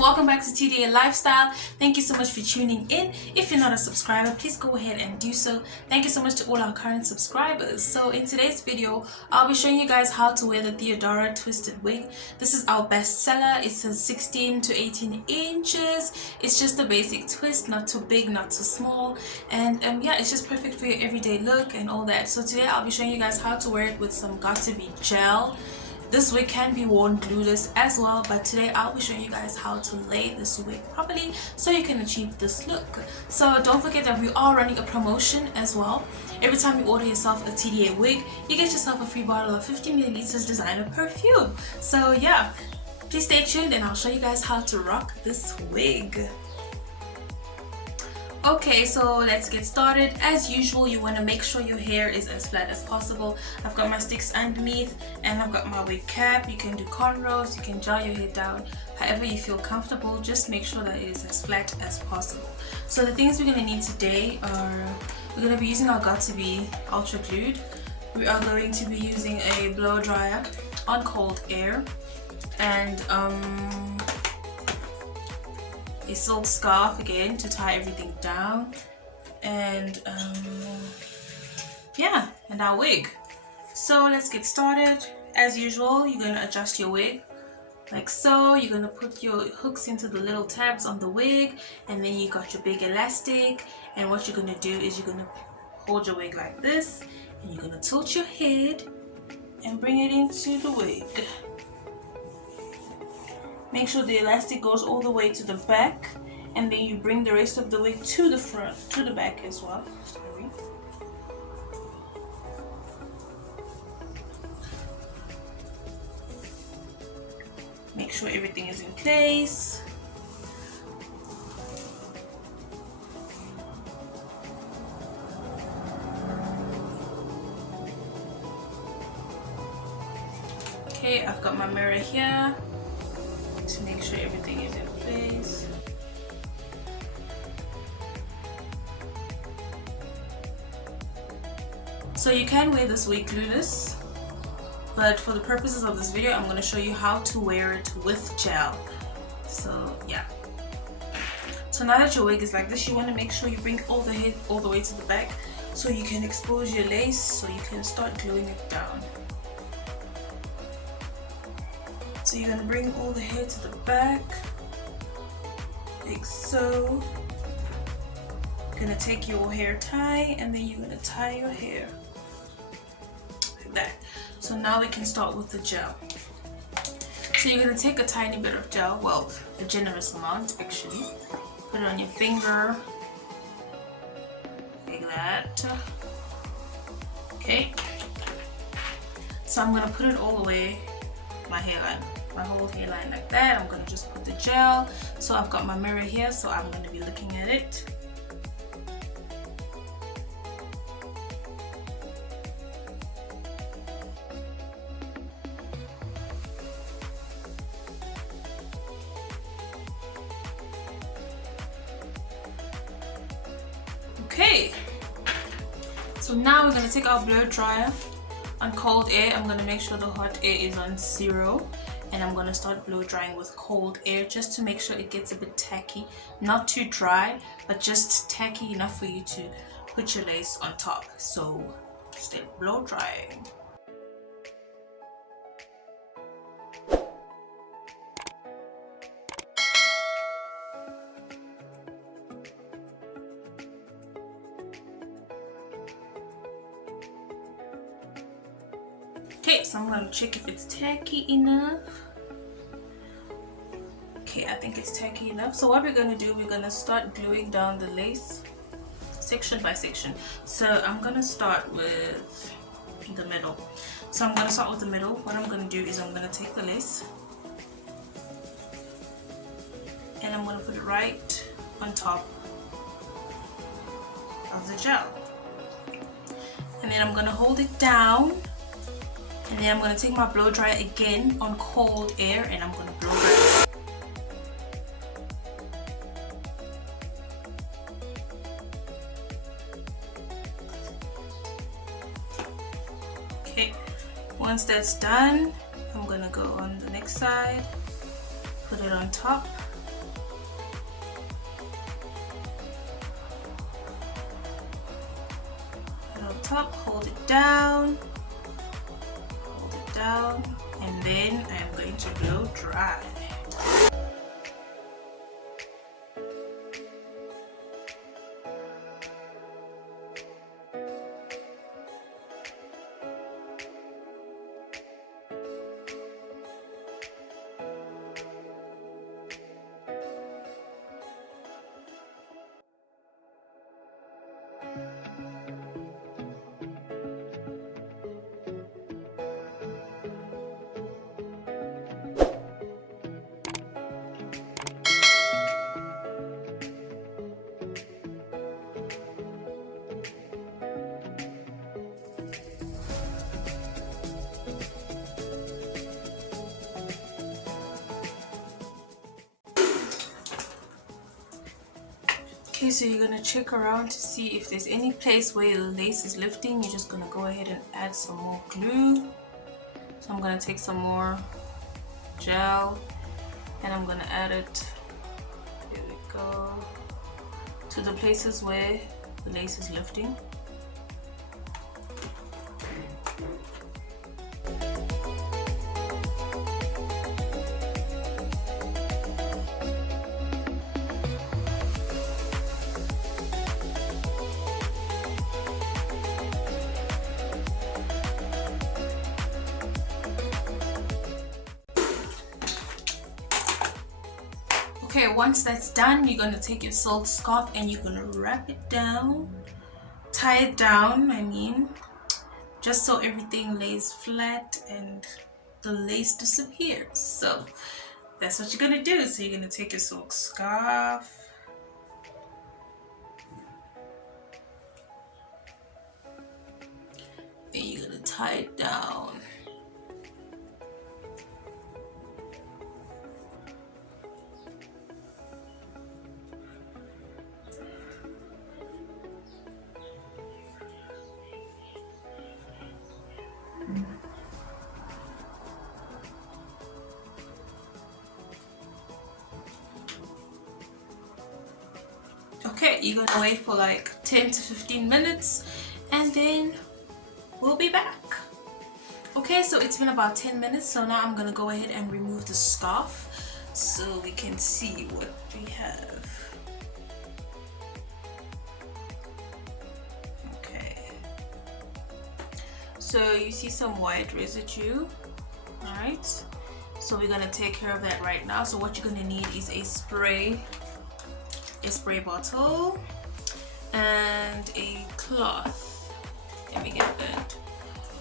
Welcome back to TDA Lifestyle. Thank you so much for tuning in. If you're not a subscriber, please go ahead and do so. Thank you so much to all our current subscribers. So in today's video, I'll be showing you guys how to wear the THEODORA twisted wig. This is our best seller. It's a 16 to 18 inches. It's just a basic twist, not too big, not too small. And yeah, it's just perfect for your everyday look and all that. So today I'll be showing you guys how to wear it with some got2b gel. This wig can be worn glueless as well, but today I'll be showing you guys how to lay this wig properly so you can achieve this look. So don't forget that we are running a promotion as well. Every time you order yourself a TDA wig, you get yourself a free bottle of 50 milliliters designer perfume. So yeah, please stay tuned and I'll show you guys how to rock this wig. Okay, so let's get started. As usual, you want to make sure your hair is as flat as possible. I've got my sticks underneath and I've got my wig cap. You can do cornrows, you can gel your hair down, however you feel comfortable. Just make sure that it is as flat as possible. So the things we're going to need today are, we're going to be using our got2b ultra glued. We are going to be using a blow dryer on cold air and a silk scarf again to tie everything down, and yeah, and our wig. So let's get started. As usual, you're going to adjust your wig like so. You're going to put your hooks into the little tabs on the wig, and then you got your big elastic, and what you're going to do is you're going to hold your wig like this, and you're going to tilt your head and bring it into the wig. Make sure the elastic goes all the way to the back, and then you bring the rest of the wig to the front, to the back as well. Sorry. Make sure everything is in place. Okay, I've got my mirror here to make sure everything is in place. So you can wear this wig glueless, but for the purposes of this video, I'm going to show you how to wear it with gel. So yeah. So now that your wig is like this, you want to make sure you bring all the head all the way to the back so you can expose your lace, so you can start gluing it down. So you're going to bring all the hair to the back, like so. You're going to take your hair tie, and then you're going to tie your hair, like that. So now we can start with the gel. So you're going to take a tiny bit of gel, well, a generous amount actually. Put it on your finger, like that. Okay. So I'm going to put it all the way, my hairline. My whole hairline like that. I'm going to just put the gel. So I've got my mirror here, so I'm going to be looking at it. Okay, so now we're going to take our blow dryer on cold air. I'm going to make sure the hot air is on 0. And I'm going to start blow drying with cold air just to make sure it gets a bit tacky. Not too dry, but just tacky enough for you to put your lace on top. So stay blow drying. Okay, so I'm going to check if it's tacky enough. Okay, I think it's tacky enough. So what we're going to do, we're going to start gluing down the lace section by section. So I'm going to start with the middle. So I'm going to start with the middle. What I'm going to do is I'm going to take the lace and I'm going to put it right on top of the gel. And then I'm going to hold it down. And then I'm going to take my blow dryer again on cold air and I'm going to blow dry. Okay, once that's done, I'm gonna go on the next side, put it on top. Put it on top, hold it down, and then I'm going to blow dry. Okay, so you're gonna check around to see if there's any place where the lace is lifting. You're just gonna go ahead and add some more glue. So I'm gonna take some more gel and I'm gonna add it, here we go, to the places where the lace is lifting. Okay, once that's done, you're gonna take your silk scarf and you're gonna wrap it down, tie it down, just so everything lays flat and the lace disappears. So that's what you're gonna do. So you're gonna take your silk scarf, and you're gonna tie it down. Okay, you're gonna wait for like 10 to 15 minutes and then we'll be back. Okay, so it's been about 10 minutes, so now I'm gonna go ahead and remove the scarf so we can see what we have. Okay, so you see some white residue, alright? So we're gonna take care of that right now. So what you're gonna need is a spray bottle and a cloth. Let me get that.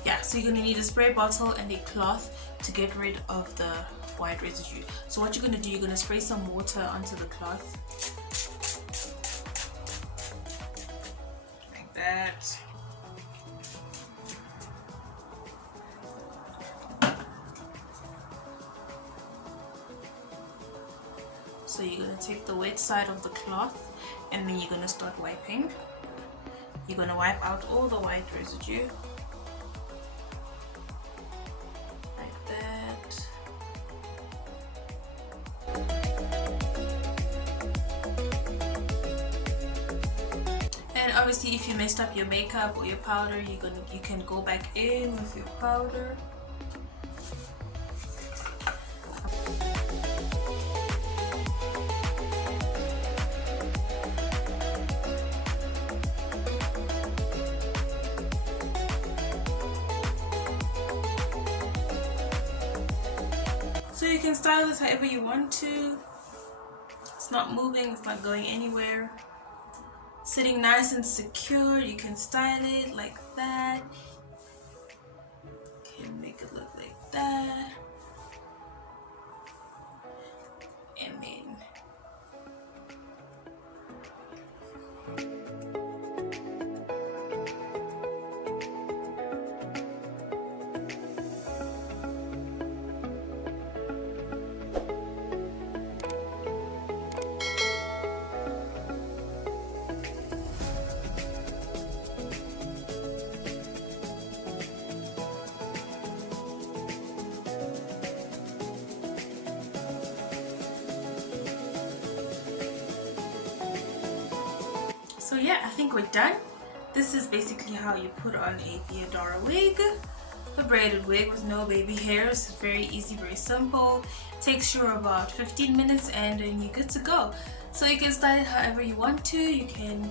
Yeah, so you're gonna need a spray bottle and a cloth to get rid of the white residue. So what you're gonna do, you're gonna spray some water onto the cloth like that. So you're gonna take the wet side of the cloth and then you're gonna start wiping. You're gonna wipe out all the white residue like that. And obviously if you messed up your makeup or your powder, you can go back in with your powder. So you can style this however you want to. It's not moving, it's not going anywhere. Sitting nice and secure, you can style it like that. You can make it look like that. And then So yeah, I think we're done. This is basically how you put on a Theodora wig, a braided wig with no baby hairs. Very easy, very simple. Takes you about 15 minutes and then you're good to go. So you can style it however you want to. You can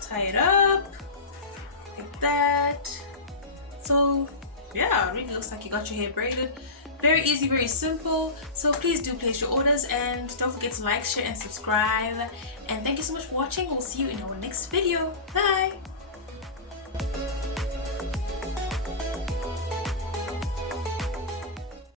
tie it up like that. So yeah, it really looks like you got your hair braided. Very easy, very simple. So please do place your orders and don't forget to like, share and subscribe. And thank you so much for watching. We'll see you in our next video. Bye!